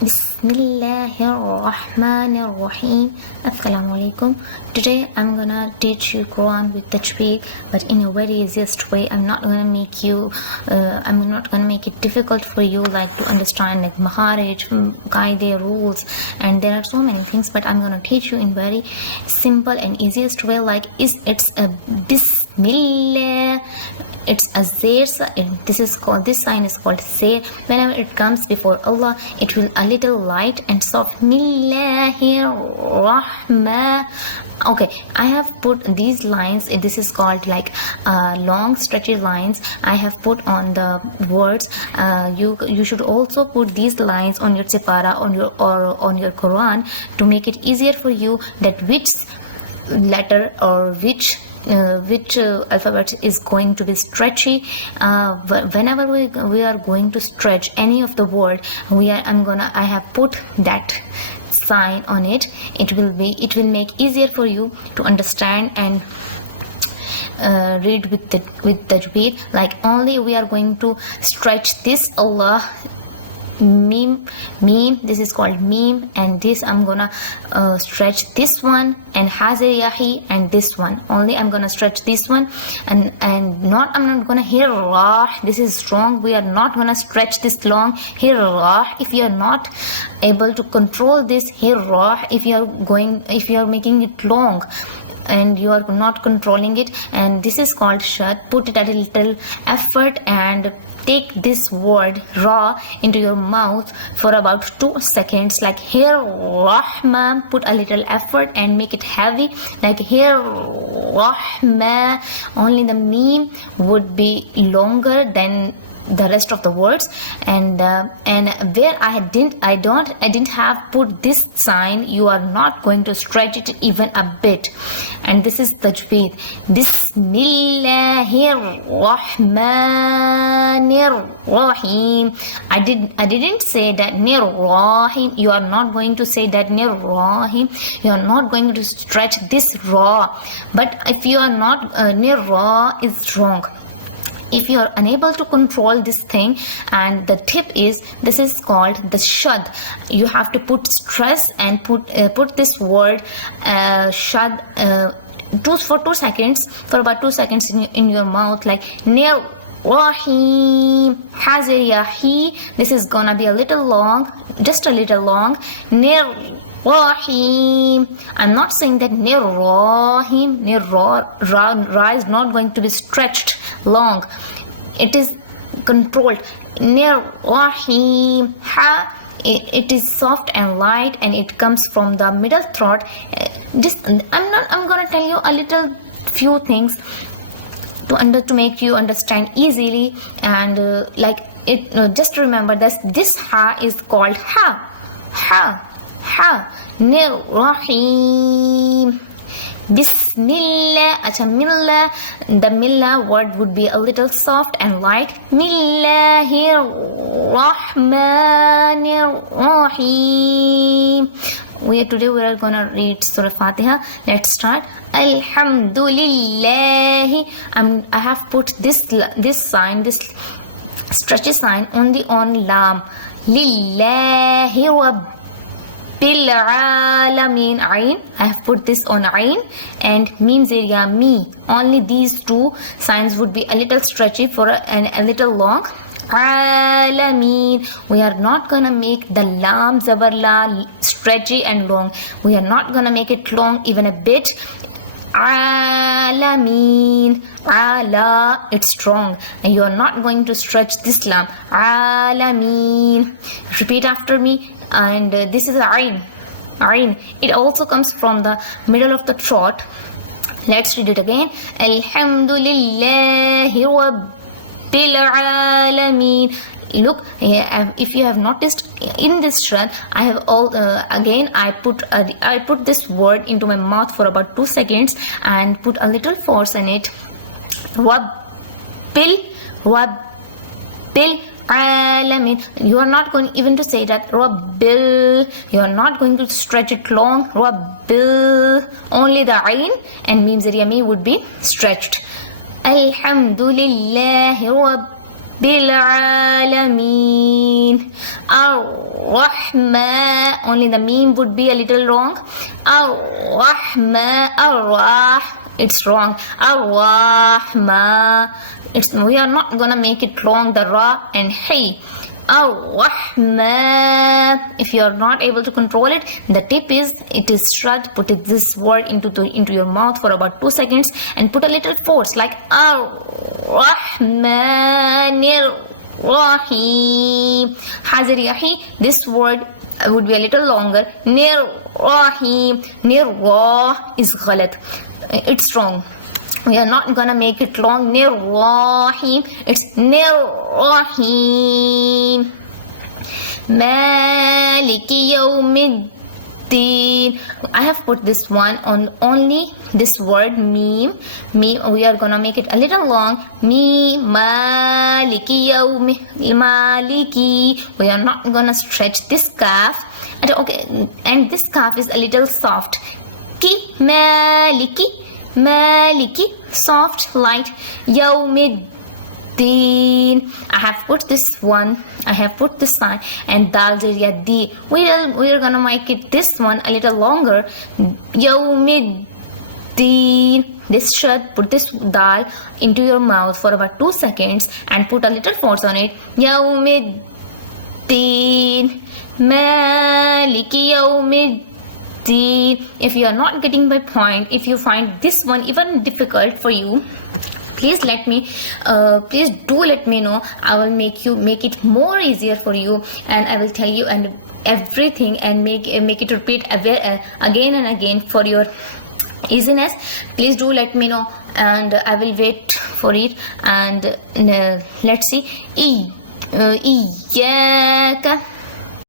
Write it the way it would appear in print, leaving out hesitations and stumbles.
Bismillahirrahmanirrahim. Assalamu alaikum. Today I'm gonna teach you Quran with tajweed, but in a very easiest way. I'm not gonna make it difficult for you, like to understand like makharij, kaide, rules, and there are so many things. But I'm gonna teach you in very simple and easiest way. Like it's a Bismillah. It's a zir. This sign is called zir. Whenever it comes before Allah, it will a little light and soft. Okay, I have put these lines. This is called like long stretchy lines. I have put on the words. You should also put these lines on your sipara, on your Quran, to make it easier for you that which letter or which alphabet is going to be stretchy. Whenever we are going to stretch any of the word, I have put that sign on it. It will make easier for you to understand and read with tajweed. Like only we are going to stretch this Allah, meme, this is called meme, and this I'm gonna stretch this one, and hazir and this one only I'm gonna stretch this one, and I'm not gonna hear rah. This is strong. We are not gonna stretch this long. Hear rah. If you are not able to control this, hear rah. If you are making it long and you are not controlling it, and this is called shad. Put it at a little effort and take this word ra into your mouth for about 2 seconds, like here rahma. Put a little effort and make it heavy, like here rahma. Only the meme would be longer than the rest of the words, and where I didn't have put this sign, you are not going to stretch it even a bit. And this is tajweed. Bismillahirrahmanirrahim. I didn't say that nirrahim. You are not going to say that nirrahim. You are not going to stretch this ra. But if you are not nirrah is wrong. If you are unable to control this thing, and the tip is, this is called the shad. You have to put stress and put this word shad for 2 seconds, for about 2 seconds in your mouth, like near Rahim, hazir yahi. This is gonna be a little long, just a little long. Near Rahim. I'm not saying that near Rahim, near ra is not going to be stretched long. It is controlled. Near Rahim. Ha. It is soft and light, and it comes from the middle throat. I'm gonna tell you a little few things to make you understand easily, and just remember that this ha is called ha. Nir Rahim. Bismillah. Millah. The millah word would be a little soft and light. Millahir Rahmanir Rahim. Today we are gonna read surah Fatiha. Let's start. Alhamdulillah. I have put this sign, this stretchy sign, only on lam. Lillahi Rabbil Alameen. Ain. I have put this on ain, and mim ziriya mi. Only these two signs would be a little stretchy and a little long. Alameen. We are not gonna make the lam zabar la stretchy and long. We are not gonna make it long even a bit. Alameen. Ala, it's strong, and you are not going to stretch this lam. Alameen. Repeat after me. And this is ain. It also comes from the middle of the throat. Let's read it again. Alhamdulillahi Rabbil Alameen. Look, if you have noticed, in this shad, I have I put this word into my mouth for about 2 seconds and put a little force in it. Rabbil Alamin. You are not going even to say that Rabbil. You are not going to stretch it long. Rabbil. Only the ain and mim zariya mi would be stretched. Alhamdulillahi alameen. Ar-Rahman, only the meme would be a little wrong. Ar-Rahman, it's wrong. Ar-Rahman, we are not gonna make it long, the ra and hey. Ar-Rahman. If you are not able to control it, the tip is, it is short. Put this word into your mouth for about 2 seconds and put a little force like Ar-Rahmanir Rahim. Hazir yahi, this word would be a little longer. Nir Rahim. Nir Rah is ghalat. It's wrong. We are not gonna make it long. Nir Rahim. It's Nir Rahim. Maliki Yawmiddin. I have put this one on only this word meme. Meme. We are gonna make it a little long. Me Maliki Maliki. We are not gonna stretch this calf. And okay, and this calf is a little soft. Ki Maliki. Maliki, soft, light. Yawmiddin. I have put this one. I have put this sign and dal zeriya di. We are gonna make it this one a little longer. Yawmiddin. This should put this dal into your mouth for about 2 seconds and put a little force on it. Yawmiddin. Maliki Yawmiddin. If you are not getting my point, if you find this one even difficult for you, please do let me know. I will make it more easier for you, and I will tell you and everything and make it repeat again and again for your easiness. Please do let me know, and I will wait for it. And let's see. Iyaka